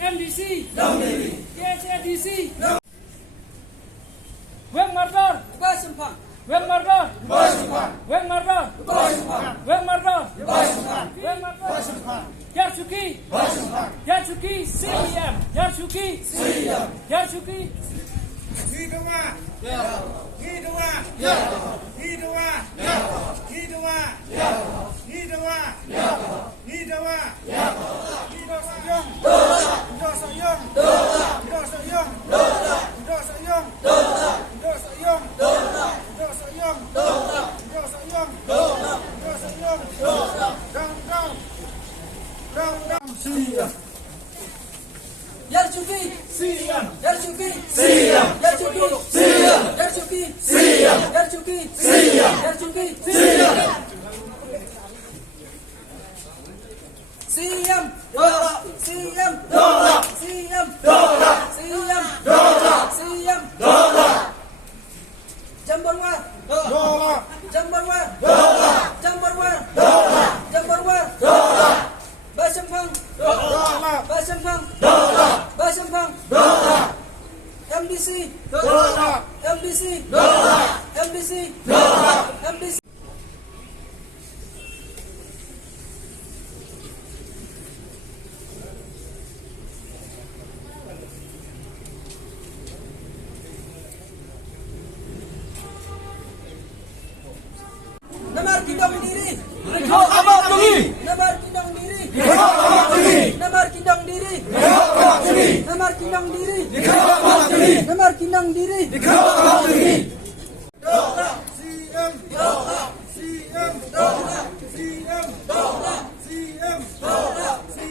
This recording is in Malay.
MDC, KSADC, Weng Mardor, Weng Mardor, Weng Mardor, Weng Mardor, Weng Mardor, Yarsuki, Yarsuki, CM, Yarsuki, Yarsuki, Hiduwa, Hiduwa, Hiduwa, Hiduwa, Hiduwa, Hiduwa, Yarsuki, CM, Yarsuki, CM, Yarsuki, CM, Yarsuki, CM, Yarsuki, CM, Yarsuki, CM, CM, CM, Dola, CM, Dola, CM, Dola, CM, Dola, Jamborwa, Dola, Jamborwa, Dola, Jamborwa, Dola, Jamborwa, Dola, Basampang, Dola, Basampang, Dola, Basampang, Dola, MDC, Dola, MDC, Dola, MDC, Dola. MDC. Namar Kindong Diri, Abang Tuli, Namar Kindong Diri, Abang Tuli, Namar Kindong Diri, Abang Tuli, Namar Kindong Diri, Abang Tuli, Namar Kindong Diri. Abang Tuli. CM, CM, CM, CM, CM, CM.